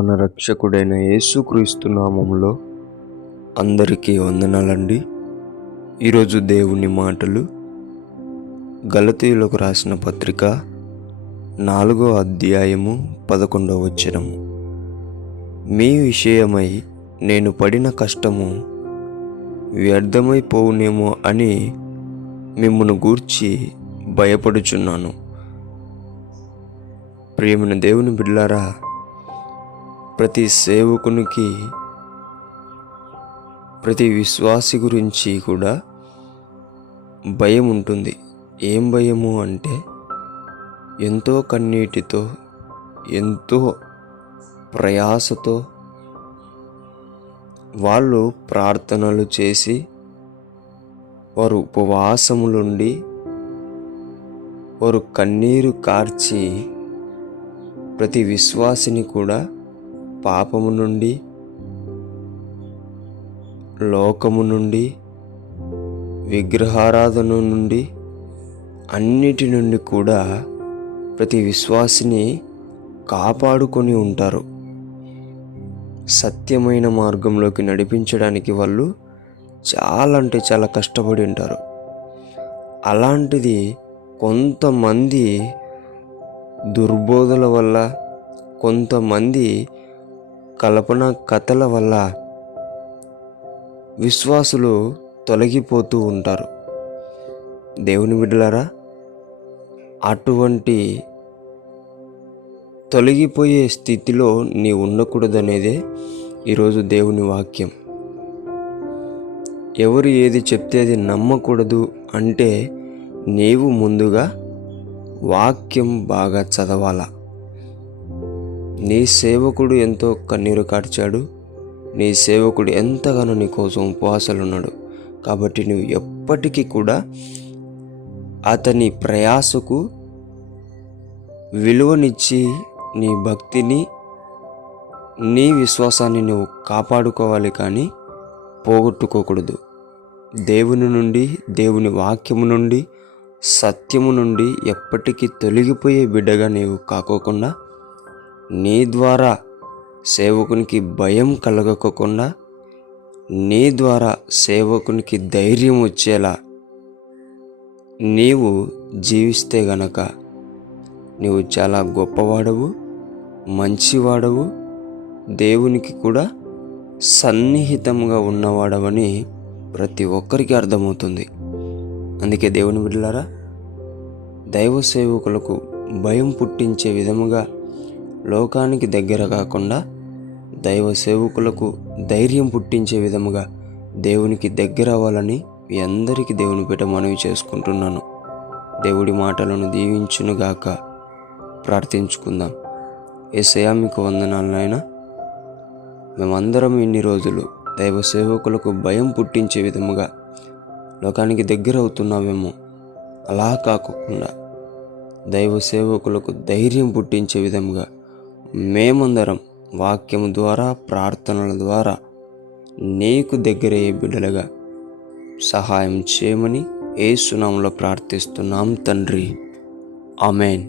మన రక్షకుడైన యేసుక్రీస్తు నామములో అందరికీ వందనాలండి. ఈరోజు దేవుని మాటలు గలతీయులకు రాసిన పత్రిక 4వ అధ్యాయము 11వ వచనము. మీ విషయమై నేను పడిన కష్టము వ్యర్థమైపోవునేమో అని మిమ్మును గూర్చి భయపడుచున్నాను. ప్రియమైన దేవుని బిడ్డలారా, ప్రతి సేవకునికి, ప్రతి విశ్వాసి గురించి కూడా భయం ఉంటుంది. ఏం భయము అంటే, ఎంతో కన్నీటితో, ఎంతో ప్రయాసతో వాళ్ళు ప్రార్థనలు చేసి, వారు ఉపవాసములుండి, వారు కన్నీరు కార్చి ప్రతి విశ్వాసిని కూడా పాపము నుండి, లోకము నుండి, విగ్రహారాధన నుండి, అన్నిటి నుండి కూడా ప్రతి విశ్వాసిని కాపాడుకొని ఉంటారు. సత్యమైన మార్గంలోకి నడిపించడానికి వాళ్ళు చాలా కష్టపడి ఉంటారు. అలాంటిది కొంతమంది దుర్బోధల వల్ల, కొంతమంది కల్పన కథల వల్ల విశ్వాసులు తొలగిపోతూ ఉంటారు. దేవుని బిడ్డలారా, అటువంటి తొలగిపోయే స్థితిలో నీ ఉండకూడదనేదే ఈరోజు దేవుని వాక్యం. ఎవరు ఏది చెప్తే అది నమ్మకూడదు అంటే, నీవు ముందుగా వాక్యం బాగా చదవాలా. నీ సేవకుడు ఎంతో కన్నీరు కార్చాడు, నీ సేవకుడు ఎంతగానో నీ కోసం ఉపవాసాలు ఉన్నాడు. కాబట్టి నువ్వు ఎప్పటికీ కూడా అతని ప్రయాసకు విలువనిచ్చి నీ భక్తిని, నీ విశ్వాసాన్ని నువ్వు కాపాడుకోవాలి, కానీ పోగొట్టుకోకూడదు. దేవుని నుండి, దేవుని వాక్యము నుండి, సత్యము నుండి ఎప్పటికీ తొలగిపోయే బిడ్డగా నీవు కాకోకుండా, నీ ద్వారా సేవకునికి భయం కలగకోకుండా, నీ ద్వారా సేవకునికి ధైర్యం వచ్చేలా నీవు జీవిస్తే గనక నీవు చాలా గొప్పవాడవు, మంచివాడవు, దేవునికి కూడా సన్నిహితంగా ఉన్నవాడవని ప్రతి ఒక్కరికి అర్థమవుతుంది. అందుకే దేవుని బిడ్డలారా, దైవ సేవకులకు భయం పుట్టించే విధముగా లోకానికి దగ్గర కాకుండా, దైవ సేవకులకు ధైర్యం పుట్టించే విధముగా దేవునికి దగ్గర అవ్వాలని మీ అందరికీ దేవుని పేట మనవి చేసుకుంటున్నాను. దేవుడి మాటలను దీవించునుగాక. ప్రార్థించుకుందాం. యేసయ్యా, మీకు వందనాలు నాయనా. మేమందరం ఇన్ని రోజులు దైవ సేవకులకు భయం పుట్టించే విధముగా లోకానికి దగ్గర అవుతున్నామేమో, అలా కాకుండా దైవ సేవకులకు ధైర్యం పుట్టించే విధముగా మేమందరం వాక్యము ద్వారా, ప్రార్థనల ద్వారా నీకు దగ్గరయ్యే బిడ్డలుగా సహాయం చేయమని యేసు నామములో ప్రార్థిస్తున్నాం తండ్రి. ఆమేన్.